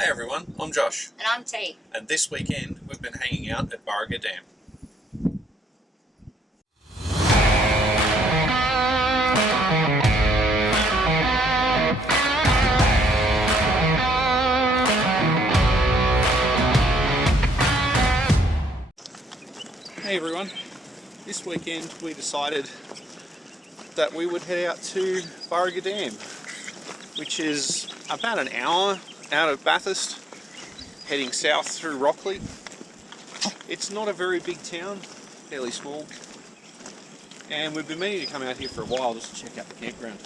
Hey everyone, I'm Josh. And I'm T. And this weekend we've been hanging out at Burraga Dam. Hey everyone, this weekend we decided that we would head out to Burraga Dam, which is about an hour out of Bathurst, heading south through Rockley. It's not a very big town, fairly small, and we've been meaning to come out here for a while just to check out the campground.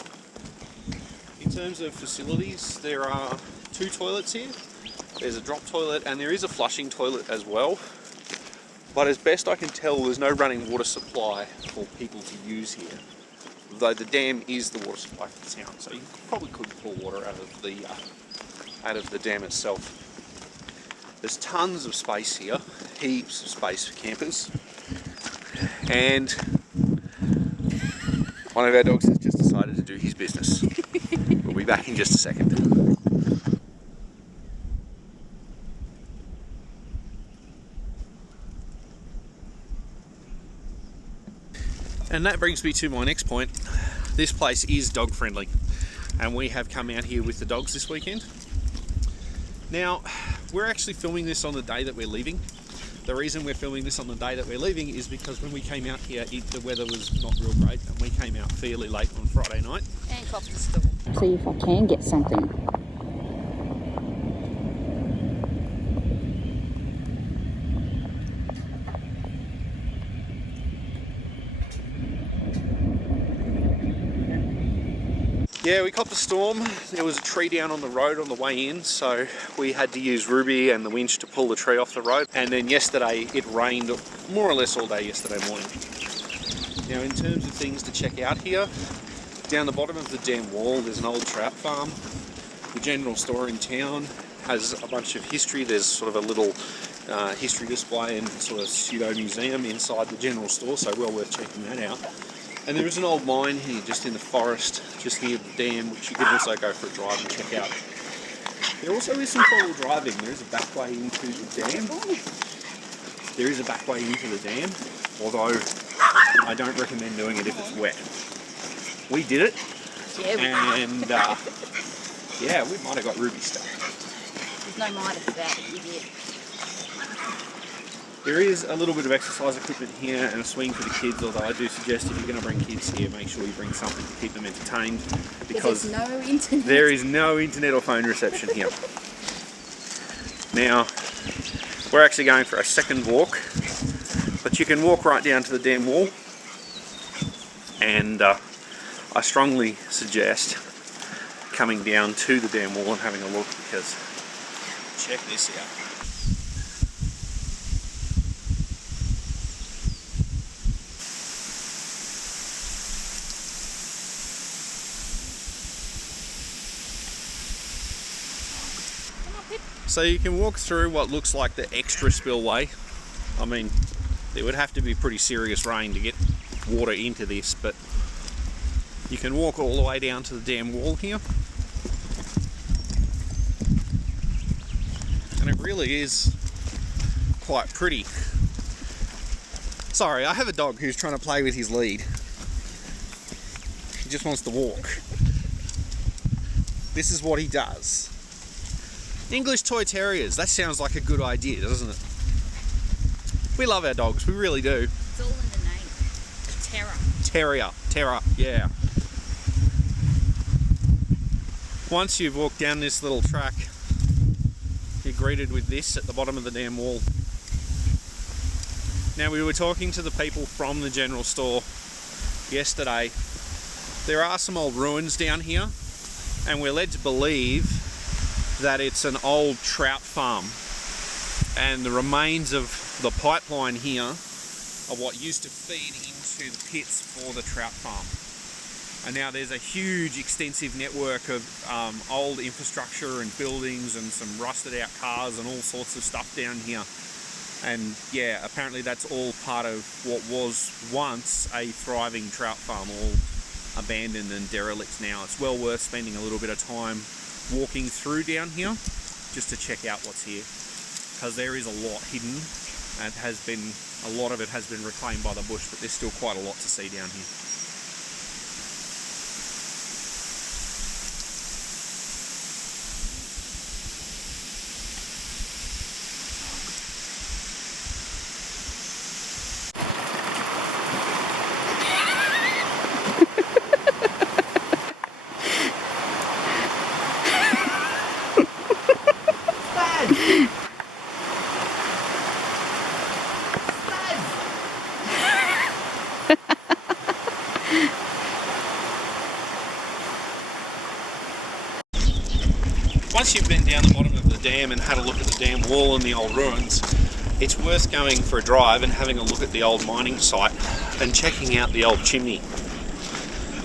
In terms of facilities, there are 2 toilets here. There's a drop toilet and there is a flushing toilet as well, but as best I can tell there's no running water supply for people to use here, though the dam is the water supply for the town, so you probably could pull water out of the dam itself. There's tons of space here, heaps of space for campers, and one of our dogs has just decided to do his business. We'll be back in just a second. And that brings me to my next point. This place is dog friendly, and we have come out here with the dogs this weekend. Now, we're actually filming this on the day that we're leaving. The reason we're filming this on the day that we're leaving is because when we came out here, the weather was not real great, and we came out fairly late on Friday night. And copped the store. See if I can get something. Yeah, we caught the storm. There was a tree down on the road on the way in, so we had to use Ruby and the winch to pull the tree off the road. And then yesterday it rained more or less all day yesterday morning. Now, in terms of things to check out here, down the bottom of the dam wall there's an old trout farm. The general store in town has a bunch of history. There's sort of a little history display and sort of pseudo museum inside the general store, so well worth checking that out. And there is an old mine here just in the forest, just near the dam, which you can also go for a drive and check out. There also is some four-wheel driving. There is a back way into the dam. There is a back way into the dam, although I don't recommend doing it if it's wet. We did it, and yeah, we might have got Ruby stuck. There's no might about it, you did. There is a little bit of exercise equipment here and a swing for the kids, although I do suggest if you're going to bring kids here, make sure you bring something to keep them entertained, because there's no internet. There is no internet or phone reception here. Now, we're actually going for a second walk, but you can walk right down to the dam wall, and I strongly suggest coming down to the dam wall and having a look, because check this out. So you can walk through what looks like the extra spillway. I mean, there would have to be pretty serious rain to get water into this, but you can walk all the way down to the dam wall here. And it really is quite pretty. Sorry, I have a dog who's trying to play with his lead. He just wants to walk. This is what he does. English toy terriers, that sounds like a good idea, doesn't it? We love our dogs, we really do. It's all in the name. Terror, yeah. Once you've walked down this little track, you're greeted with this at the bottom of the dam wall. Now, we were talking to the people from the general store yesterday. There are some old ruins down here, and we're led to believe that it's an old trout farm, and the remains of the pipeline here are what used to feed into the pits for the trout farm. And now there's a huge extensive network of old infrastructure and buildings and some rusted out cars and all sorts of stuff down here. And yeah, apparently that's all part of what was once a thriving trout farm, all abandoned and derelict now. It's well worth spending a little bit of time walking through down here. just to check out what's here, because there is a lot hidden, and a lot of it has been reclaimed by the bush, but there's still quite a lot to see down here. Once you've been down the bottom of the dam and had a look at the dam wall and the old ruins, it's worth going for a drive and having a look at the old mining site and checking out the old chimney.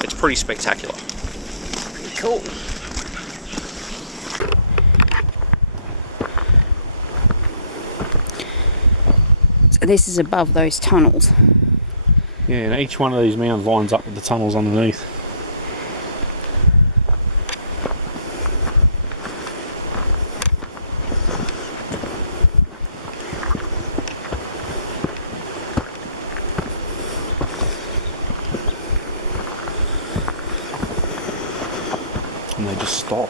It's pretty spectacular. Pretty cool. So this is above those tunnels. Yeah, and each one of these mounds lines up with the tunnels underneath. And they just stop.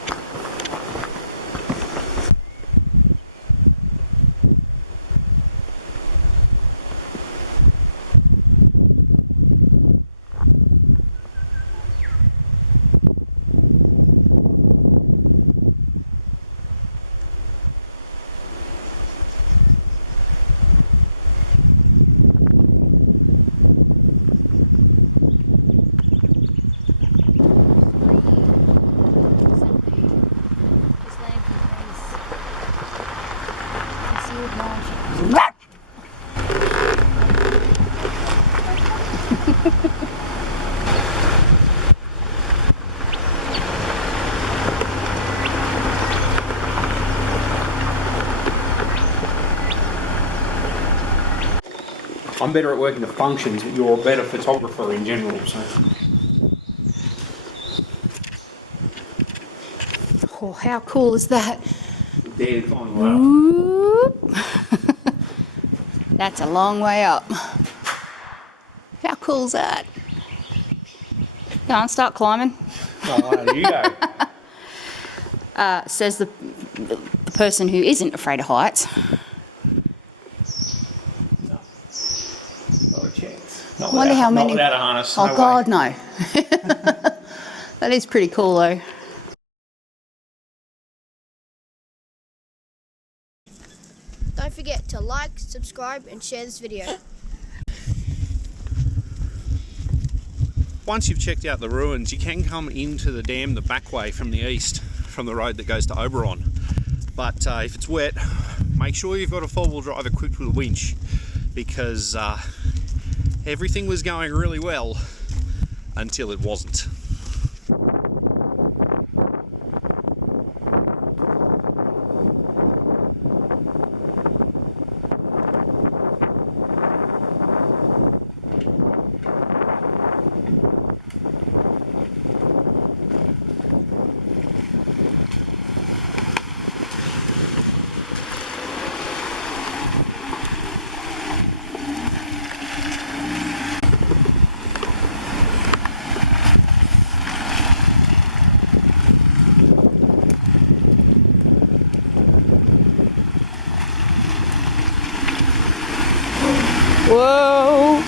I'm better at working the functions, but you're a better photographer in general, so. Oh, how cool is that? Dead flying well. Whoop. That's a long way up. How cool is that? Go on, start climbing. Oh, there you go. Says the person who isn't afraid of heights. Not Wonder how many. Not without a harness. Oh no God, way. no. That is pretty cool, though. Don't forget to like, subscribe and share this video. Once you've checked out the ruins, you can come into the dam the back way from the east, from the road that goes to Oberon. But if it's wet, make sure you've got a four-wheel drive equipped with a winch, because everything was going really well until it wasn't. Whoa!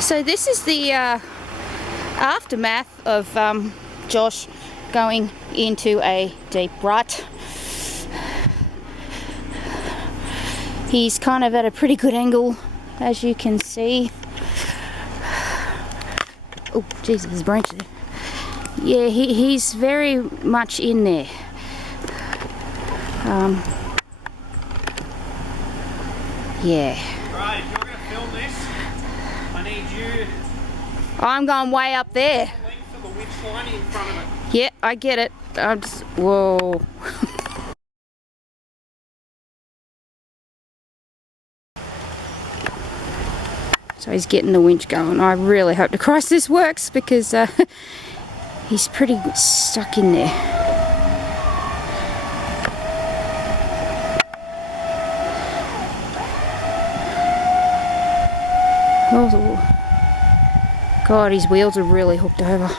So this is the aftermath of Josh going into a deep rut. He's kind of at a pretty good angle, as you can see. Oh, Jesus, there's a branch there. Yeah, he's very much in there. Yeah. Right, if you're going to film this, I need you. I'm going way up there. Length of the winch line in front of it. Yeah, I get it. I'm just, whoa. So he's getting the winch going. I really hope to Christ this works because he's pretty stuck in there. Oh, God, his wheels are really hooked over.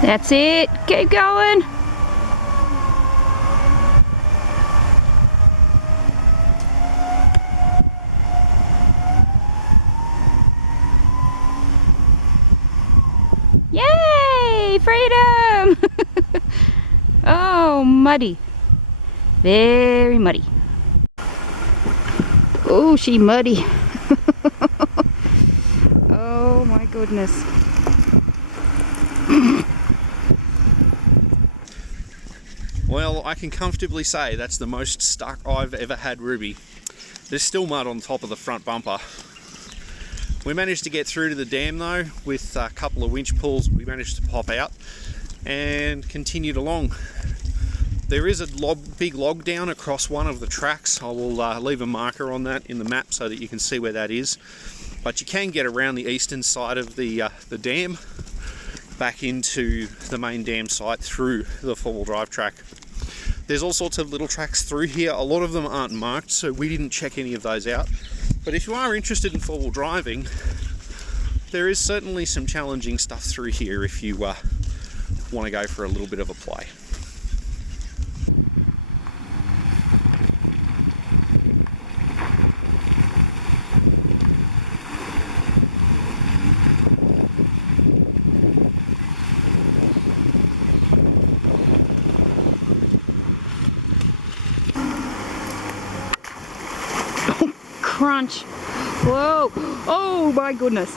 That's it. Keep going. Yay! Freedom! Oh, muddy. Very muddy. Oh, she muddy. Oh my goodness. Well, I can comfortably say that's the most stuck I've ever had Ruby. There's still mud on top of the front bumper. We managed to get through to the dam though with a couple of winch pulls. We managed to pop out and continued along. There is a big log down across one of the tracks. I will leave a marker on that in the map so that you can see where that is. But you can get around the eastern side of the dam back into the main dam site through the four-wheel drive track. There's all sorts of little tracks through here. A lot of them aren't marked, so we didn't check any of those out. But if you are interested in four-wheel driving, there is certainly some challenging stuff through here if you want to go for a little bit of a play. Crunch. Whoa. Oh my goodness.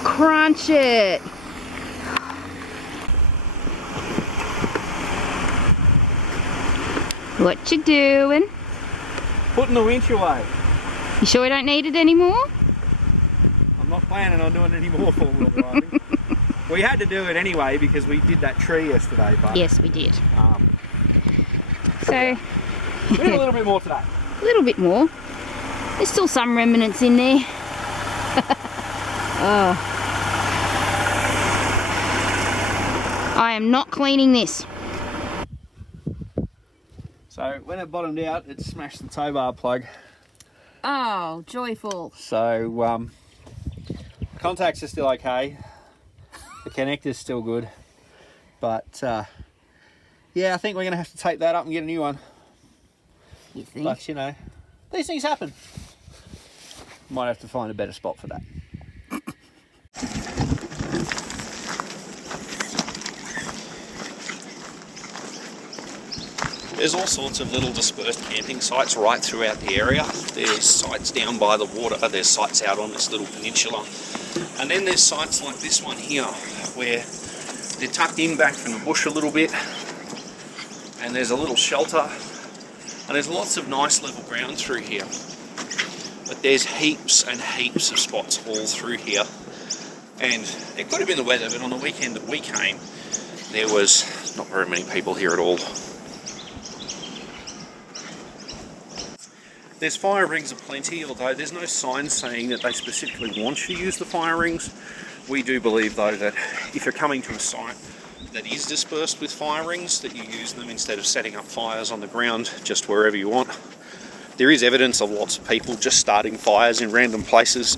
Crunch it. What you doing? Putting the winch away. You sure we don't need it anymore? I'm not planning on doing any more four-wheel driving. We had to do it anyway because we did that tree yesterday, but Yes, we did. we did a little bit more today. A little bit more. There's still some remnants in there. Oh. I am not cleaning this. So when it bottomed out, it smashed the tow bar plug. Oh, joyful. So contacts are still okay. The connector's still good. But yeah, I think we're going to have to take that up and get a new one. You think? But you know, these things happen. Might have to find a better spot for that. There's all sorts of little dispersed camping sites right throughout the area. There's sites down by the water, there's sites out on this little peninsula. And then there's sites like this one here, where they're tucked in back from the bush a little bit. And there's a little shelter. And there's lots of nice level ground through here. But there's heaps and heaps of spots all through here. And it could have been the weather, but on the weekend that we came, there was not very many people here at all. There's fire rings aplenty, although there's no sign saying that they specifically want you to use the fire rings. We do believe though that if you're coming to a site that is dispersed with fire rings, that you use them instead of setting up fires on the ground just wherever you want. there is evidence of lots of people just starting fires in random places.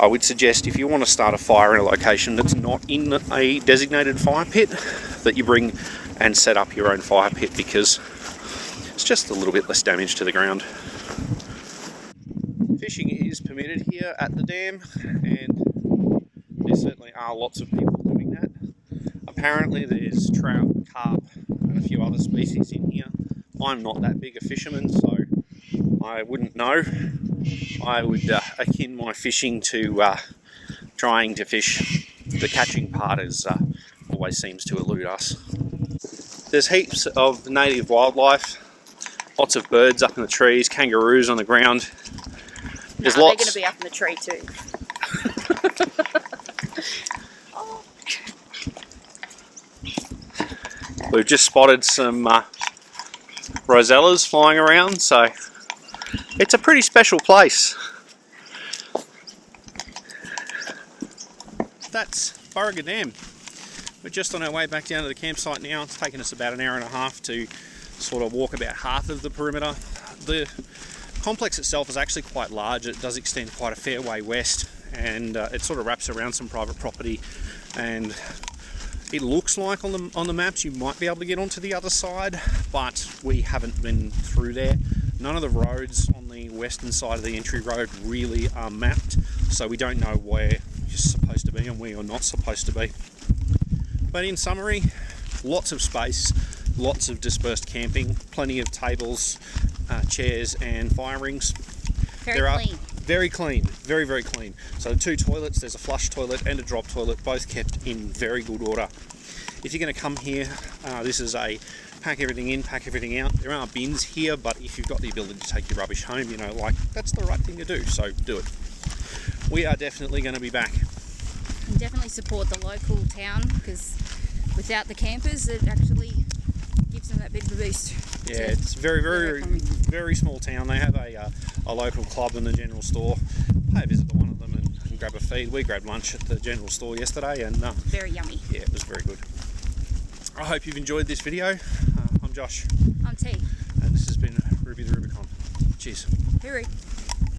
I would suggest if you want to start a fire in a location that's not in a designated fire pit, that you bring and set up your own fire pit, because it's just a little bit less damage to the ground. Fishing is permitted here at the dam, and there certainly are lots of people doing that. Apparently there's trout, carp and a few other species in here. I'm not that big a fisherman, so I wouldn't know. I would akin my fishing to trying to fish. The catching part always seems to elude us. There's heaps of native wildlife, lots of birds up in the trees, kangaroos on the ground. There's lots. They're going to be up in the tree too. We've just spotted some rosellas flying around, so it's a pretty special place. That's Burraga Dam. We're just on our way back down to the campsite now. It's taken us about an hour and a half to sort of walk about half of the perimeter. The complex itself is actually quite large. It does extend quite a fair way west, and it sort of wraps around some private property, and it looks like on the maps you might be able to get onto the other side, but we haven't been through there. None of the roads on the western side of the entry road really are mapped, so we don't know where you're supposed to be and where you're not supposed to be. But in summary, lots of space, lots of dispersed camping, plenty of tables, chairs and fire rings. Very clean, very clean. So 2 toilets, there's a flush toilet and a drop toilet, both kept in very good order. If you're going to come here, this is a pack everything in, pack everything out. There are bins here, but if you've got the ability to take your rubbish home, you know, like, that's the right thing to do, so do it. We are definitely going to be back. And definitely support the local town, because without the campers it actually gives them that bit of a boost. Yeah, it's very small town. They have a local club and a general store. Pay a visit to one of them and grab a feed. We grabbed lunch at the general store yesterday, and very yummy. Yeah, it was very good. I hope you've enjoyed this video. I'm Josh. I'm T. And this has been Ruby the Rubicon. Cheers. Hooroo.